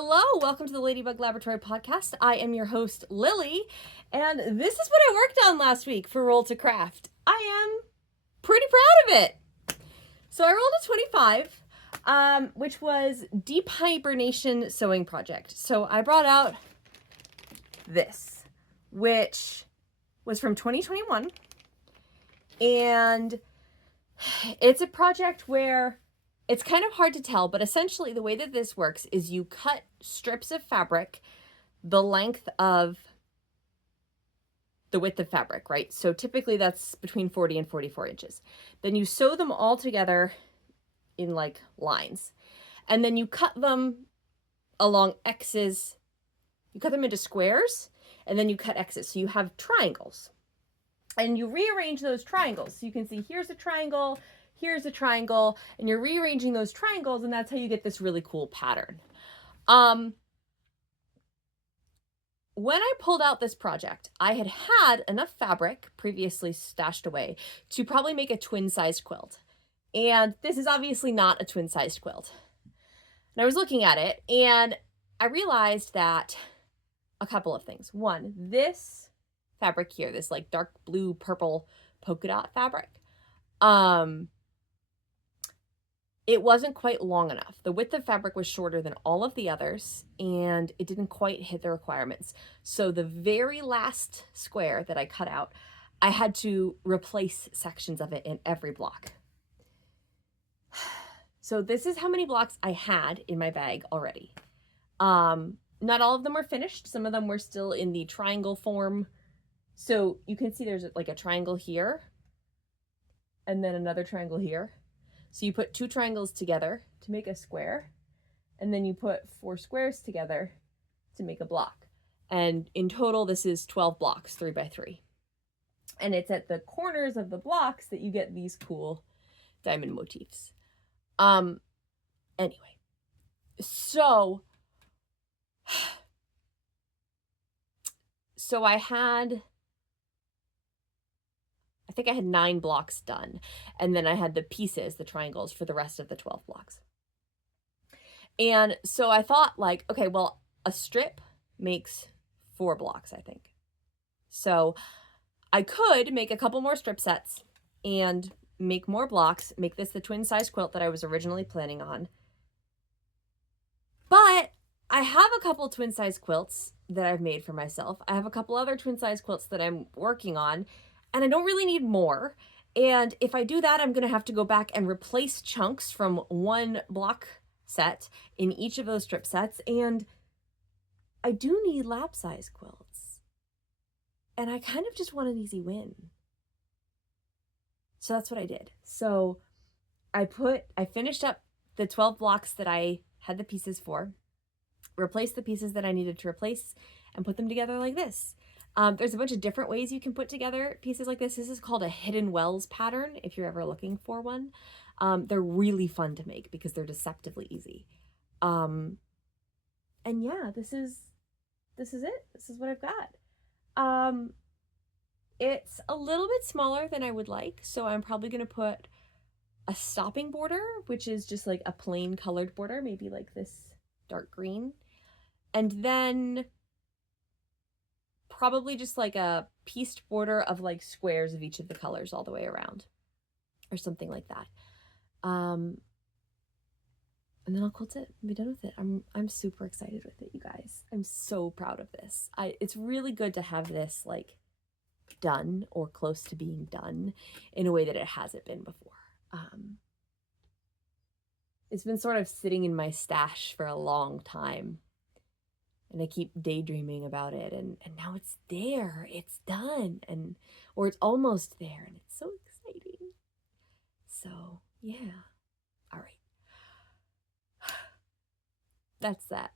Hello, welcome to the Ladybug Laboratory podcast. I am your host, Lily, and this is what I worked on last week for Roll25. I am pretty proud of it. So I rolled a 25, which was Deep Hibernation Sewing Project. So I brought out this, which was from 2021, and it's a project where it's kind of hard to tell, but essentially the way that this works is you cut strips of fabric the length of the width of fabric, right? So typically that's between 40 and 44 inches. Then you sew them all together in like lines. And then you cut them along X's. You cut them into squares, and then you cut X's. So you have triangles. And you rearrange those triangles. So you can see here's a triangle, here's a triangle, and you're rearranging those triangles, and that's how you get this really cool pattern. When I pulled out this project, I had enough fabric previously stashed away to probably make a twin-sized quilt. And this is obviously not a twin-sized quilt. And I was looking at it, and I realized that a couple of things. One, this fabric here, this like dark blue, purple polka dot fabric, it wasn't quite long enough. The width of fabric was shorter than all of the others, and it didn't quite hit the requirements. So the very last square that I cut out, I had to replace sections of it in every block. So this is how many blocks I had in my bag already. Not all of them were finished. Some of them were still in the triangle form. So you can see there's like a triangle here, and then another triangle here. So you put two triangles together to make a square, and then you put 4 squares together to make a block. And in total, this is 12 blocks, 3 by 3. And it's at the corners of the blocks that you get these cool diamond motifs. Anyway, so I think I had 9 blocks done, and then I had the pieces, the triangles, for the rest of the 12 blocks. And so I thought, like, okay, well, a strip makes 4 blocks, I think. So I could make a couple more strip sets and make more blocks, make this the twin-size quilt that I was originally planning on. But I have a couple twin-size quilts that I've made for myself. I have a couple other twin-size quilts that I'm working on, and I don't really need more. And if I do that, I'm going to have to go back and replace chunks from one block set in each of those strip sets. And I do need lap size quilts. And I kind of just want an easy win. So that's what I did. So I finished up the 12 blocks that I had the pieces for, replaced the pieces that I needed to replace, and put them together like this. There's a bunch of different ways you can put together pieces like this. This is called a hidden wells pattern, if you're ever looking for one. They're really fun to make because they're deceptively easy. And yeah, this is it. This is what I've got. It's a little bit smaller than I would like, so I'm probably going to put a stopping border, which is just like a plain colored border, maybe like this dark green. And then probably just like a pieced border of like squares of each of the colors all the way around, or something like that. And then I'll quilt it and be done with it. I'm super excited with it, you guys. I'm so proud of this. It's really good to have this like done or close to being done in a way that it hasn't been before. It's been sort of sitting in my stash for a long time, and I keep daydreaming about it, and now it's there, it's done, or it's almost there, and it's so exciting. So yeah, all right. That's that.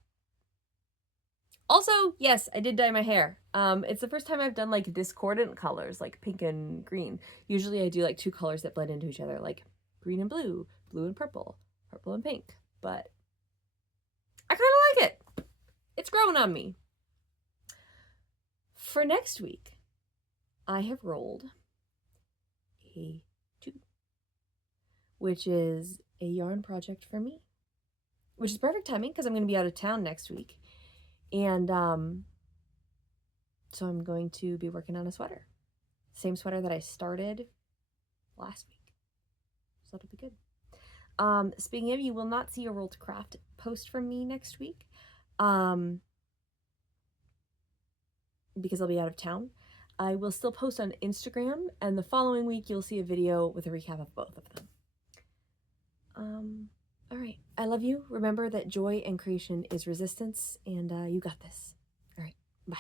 Also, yes, I did dye my hair. It's the first time I've done like discordant colors, like pink and green. Usually I do like 2 colors that blend into each other, like green and blue, blue and purple, purple and pink, but I kind of like it. It's growing on me. For next week, I have rolled a 2, which is a yarn project for me. which is perfect timing because I'm going to be out of town next week. And so I'm going to be working on a sweater. Same sweater that I started last week. So that'll be good. Speaking of, you will not see a Roll25 post from me next week. Because I'll be out of town. I will still post on Instagram, and the following week you'll see a video with a recap of both of them. All right. I love you. Remember that joy and creation is resistance, and you got this. All right. Bye.